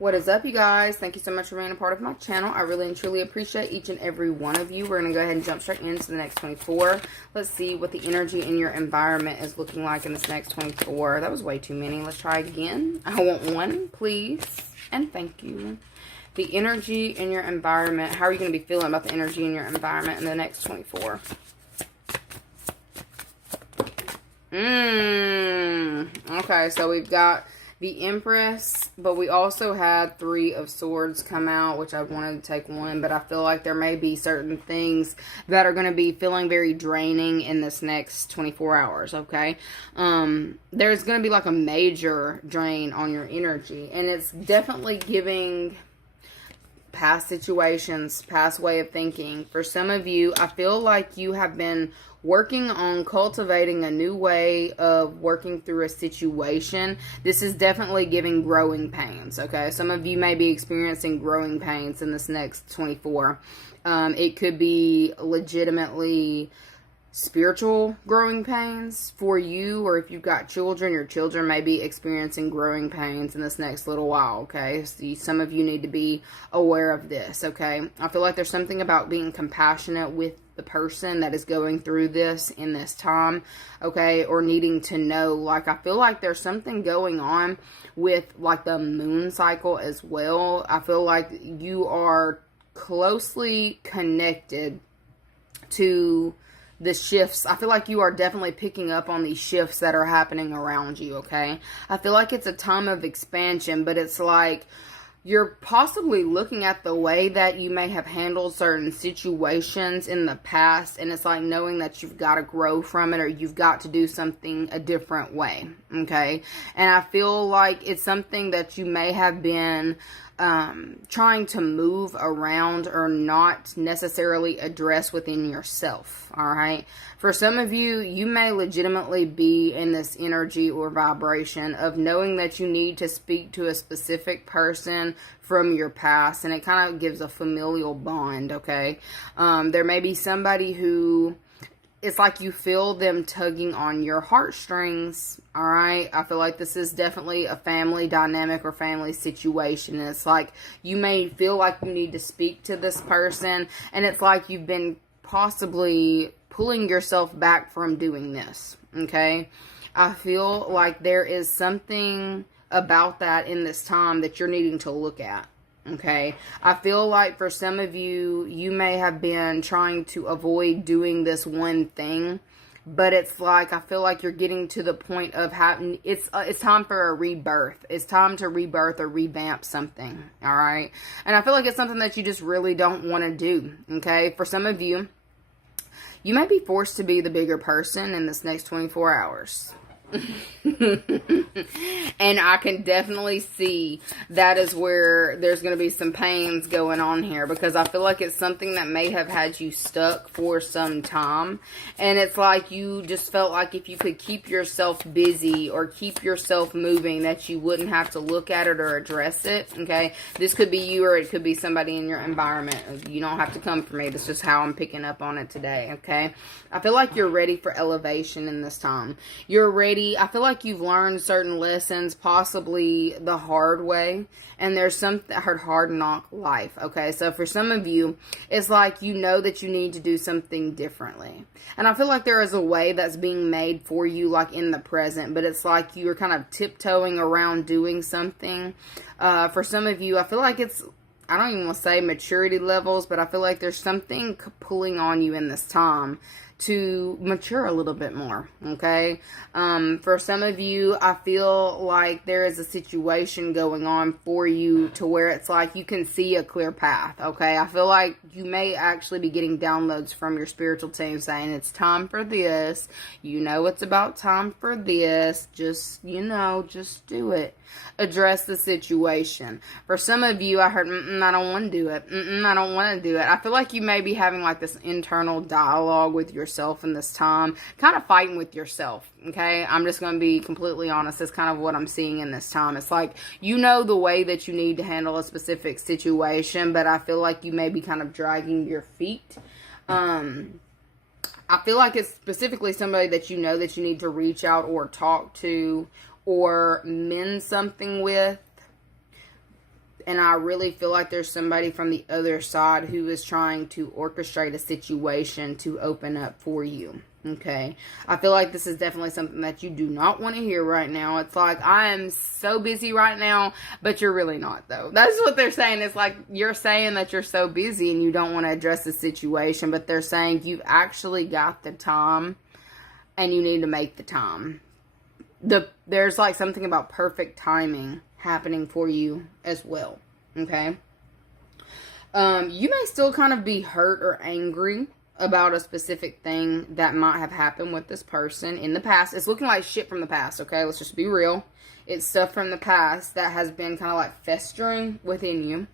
What is up, you guys? Thank you so much for being a part of my channel. I really and truly appreciate each and every one of you. We're going to go ahead and jump straight into the next 24. Let's see what the energy in your environment is looking like in this next 24. That was way too many. Let's try again. I want one, please, and thank you. The energy in your environment. How are you going to be feeling about the energy in your environment in the next 24? Okay, so we've got the Empress, but we also had Three of Swords come out, which I wanted to take one, but I feel like there may be certain things that are going to be feeling very draining in this next 24 hours, okay? There's going to be like a major drain on your energy, and it's definitely giving past situations, past way of thinking. For some of you, I feel like you have been working on cultivating a new way of working through a situation. This is definitely giving growing pains, okay? Some of you may be experiencing growing pains in this next 24. It could be legitimately spiritual growing pains for you, or if you've got children, your children may be experiencing growing pains in this next little while, okay? So some of you need to be aware of this, okay? I feel like there's something about being compassionate with the person that is going through this in this time, okay? Or needing to know, like, I feel like there's something going on with, like, the moon cycle as well. I feel like you are closely connected to the shifts. I feel like you are definitely picking up on these shifts that are happening around you, okay? I feel like it's a time of expansion, but it's like you're possibly looking at the way that you may have handled certain situations in the past, and it's like knowing that you've got to grow from it, or you've got to do something a different way, okay? And I feel like it's something that you may have been trying to move around or not necessarily address within yourself, all right? For some of you, you may legitimately be in this energy or vibration of knowing that you need to speak to a specific person from your past, and it kind of gives a familial bond, okay? There may be somebody who it's like you feel them tugging on your heartstrings, all right? I feel like this is definitely a family dynamic or family situation. And it's like you may feel like you need to speak to this person, and it's like you've been possibly pulling yourself back from doing this, okay? I feel like there is something about that in this time that you're needing to look at. Okay, I feel like for some of you, you may have been trying to avoid doing this one thing, but it's like, I feel like you're getting to the point of having, it's time for a rebirth. It's time to rebirth or revamp something, all right? And I feel like it's something that you just really don't want to do, okay? For some of you, you may be forced to be the bigger person in this next 24 hours. And I can definitely see that is where there's going to be some pains going on here, because I feel like it's something that may have had you stuck for some time, and it's like you just felt like if you could keep yourself busy or keep yourself moving, that you wouldn't have to look at it or address it, okay? This could be you, or it could be somebody in your environment. You don't have to come for me. This is how I'm picking up on it today, okay? I feel like you're ready for elevation in this time. You're ready. I feel like you've learned certain lessons, possibly the hard way, and there's some hard knock life, okay? So for some of you, it's like you know that you need to do something differently. And I feel like there is a way that's being made for you, like in the present, but it's like you're kind of tiptoeing around doing something. For some of you, I feel like it's, I don't even want to say maturity levels, but I feel like there's something pulling on you in this time to mature a little bit more, okay? For some of you, I feel like there is a situation going on for you to where it's like you can see a clear path, okay? I feel like you may actually be getting downloads from your spiritual team saying it's time for this. You know it's about time for this. Just, you know, just do it. Address the situation. For some of you, I heard, I don't want to do it. I don't want to do it. I feel like you may be having like this internal dialogue with yourself in this time, kind of fighting with yourself, okay? I'm just going to be completely honest. That's kind of what I'm seeing in this time. It's like, you know the way that you need to handle a specific situation, but I feel like you may be kind of dragging your feet. I feel like it's specifically somebody that you know that you need to reach out or talk to or mend something with. And I really feel like there's somebody from the other side who is trying to orchestrate a situation to open up for you. Okay. I feel like this is definitely something that you do not want to hear right now. It's like, I am so busy right now, but you're really not, though. That's what they're saying. It's like, you're saying that you're so busy and you don't want to address the situation, but they're saying you've actually got the time and you need to make the time. There's like something about perfect timing happening for you as well. Okay. You may still kind of be hurt or angry about a specific thing that might have happened with this person in the past. It's looking like shit from the past, okay? Let's just be real. It's stuff from the past that has been kind of like festering within you.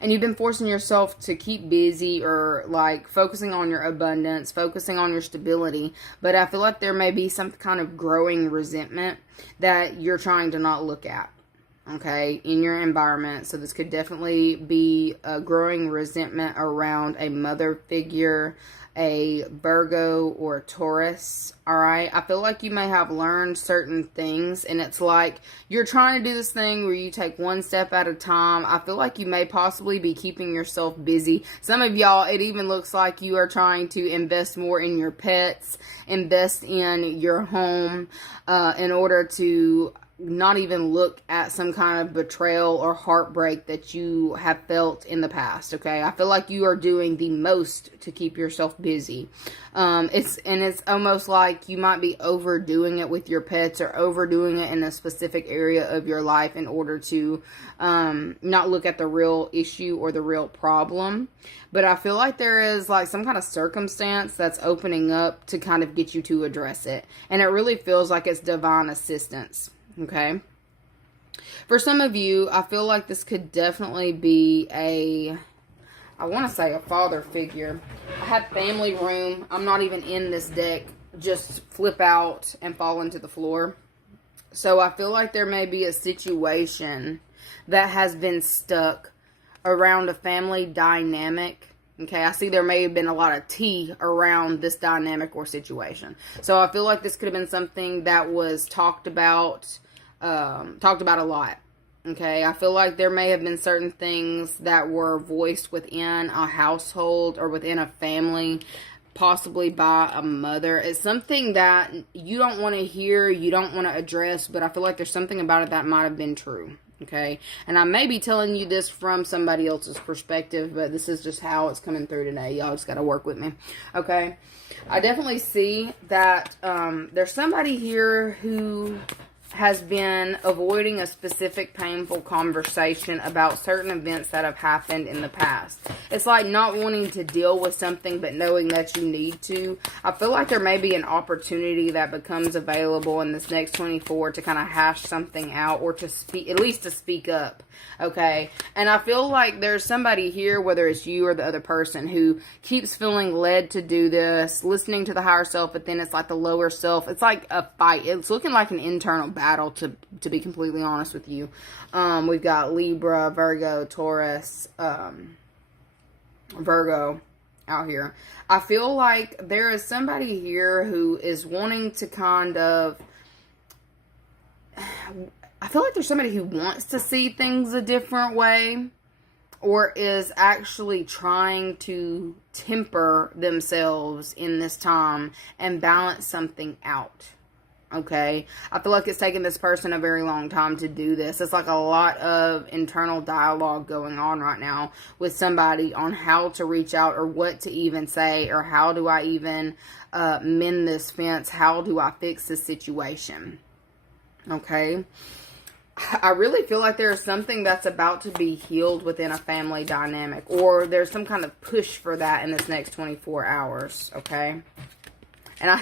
And you've been forcing yourself to keep busy or like focusing on your abundance, focusing on your stability. But I feel like there may be some kind of growing resentment that you're trying to not look at. Okay, in your environment. So this could definitely be a growing resentment around a mother figure, a Virgo or a Taurus. All right, I feel like you may have learned certain things, and it's like you're trying to do this thing where you take one step at a time. I feel like you may possibly be keeping yourself busy. Some of y'all, it even looks like you are trying to invest more in your pets, invest in your home, in order to not even look at some kind of betrayal or heartbreak that you have felt in the past. Okay, I feel like you are doing the most to keep yourself busy. It's almost like you might be overdoing it with your pets or overdoing it in a specific area of your life in order to not look at the real issue or the real problem. But I feel like there is like some kind of circumstance that's opening up to kind of get you to address it, and it really feels like it's divine assistance. Okay. For some of you, I feel like this could definitely be I want to say a father figure. I had family room. I'm not even in this deck. Just flip out and fall into the floor. So I feel like there may be a situation that has been stuck around a family dynamic. Okay, I see there may have been a lot of tea around this dynamic or situation. So I feel like this could have been something that was talked about a lot. Okay, I feel like there may have been certain things that were voiced within a household or within a family, possibly by a mother. It's something that you don't want to hear, you don't want to address, but I feel like there's something about it that might have been true. Okay, and I may be telling you this from somebody else's perspective, but this is just how it's coming through today. Y'all just got to work with me. Okay, I definitely see that there's somebody here who has been avoiding a specific painful conversation about certain events that have happened in the past. It's like not wanting to deal with something but knowing that you need to. I feel like there may be an opportunity that becomes available in this next 24 to kind of hash something out, or to speak, at least to speak up. Okay, and I feel like there's somebody here, whether it's you or the other person, who keeps feeling led to do this, listening to the higher self, but then it's like the lower self. It's like a fight. It's looking like an internal battle, to be completely honest with you. We've got Libra, Virgo, Taurus, Virgo out here. I feel like there is somebody here who is wanting to kind of, I feel like there's somebody who wants to see things a different way, or is actually trying to temper themselves in this time and balance something out. Okay, I feel like it's taken this person a very long time to do this. It's like a lot of internal dialogue going on right now with somebody on how to reach out, or what to even say, or how do I even mend this fence? How do I fix this situation? Okay, I really feel like there's something that's about to be healed within a family dynamic, or there's some kind of push for that in this next 24 hours. Okay. And I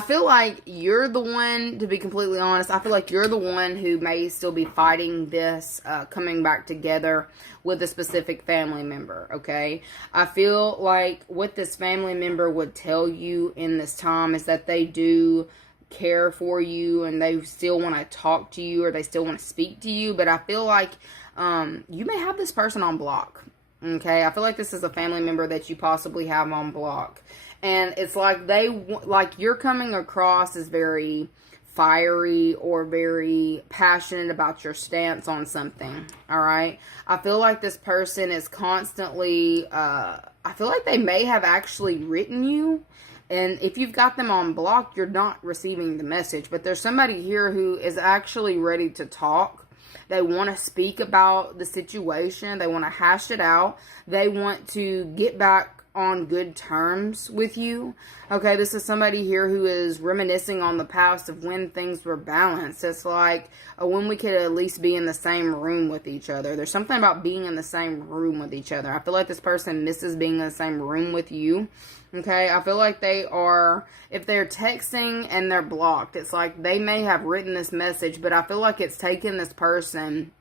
feel like you're the one, to be completely honest, I feel like you're the one who may still be fighting this, coming back together with a specific family member, okay? I feel like what this family member would tell you in this time is that they do care for you, and they still want to talk to you, or they still want to speak to you, but I feel like you may have this person on block, okay? I feel like this is a family member that you possibly have on block. And it's like you're coming across as very fiery or very passionate about your stance on something. All right. I feel like this person is constantly, I feel like they may have actually written you. And if you've got them on block, you're not receiving the message. But there's somebody here who is actually ready to talk. They want to speak about the situation. They want to hash it out. They want to get back on good terms with you. Okay, this is somebody here who is reminiscing on the past of when things were balanced. It's like when we could at least be in the same room with each other. There's something about being in the same room with each other. I feel like this person misses being in the same room with you. Okay, I feel like they are, if they're texting and they're blocked, it's like they may have written this message, but I feel like it's taken this person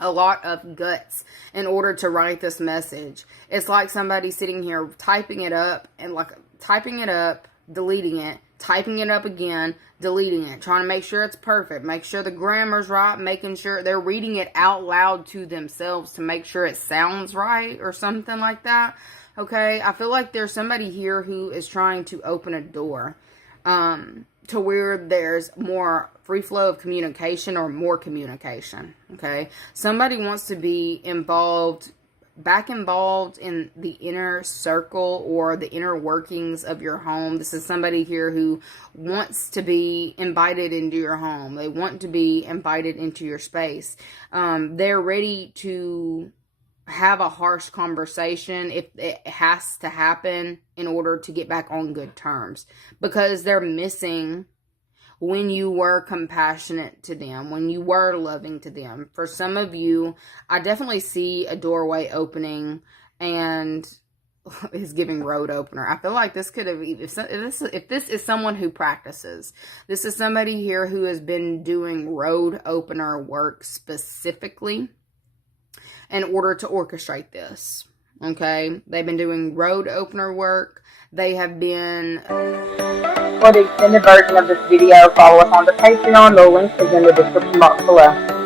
a lot of guts in order to write this message. It's like somebody sitting here typing it up and like typing it up, deleting it, typing it up again, deleting it, trying to make sure it's perfect, make sure the grammar's right, making sure they're reading it out loud to themselves to make sure it sounds right or something like that. Okay, I feel like there's somebody here who is trying to open a door to where there's more free flow of communication or more communication. Okay, somebody wants to be involved in the inner circle or the inner workings of your home. This is somebody here who wants to be invited into your home. They want to be invited into your space. They're ready to have a harsh conversation if it has to happen in order to get back on good terms, because they're missing when you were compassionate to them, when you were loving to them. For some of you, I definitely see a doorway opening, and is giving road opener. I feel like this could have, if this is someone who practices, this is somebody here who has been doing road opener work specifically in order to orchestrate this. Okay, they've been doing road opener work. They have been. For the extended version of this video, follow us on the Patreon. The link is in the description box below.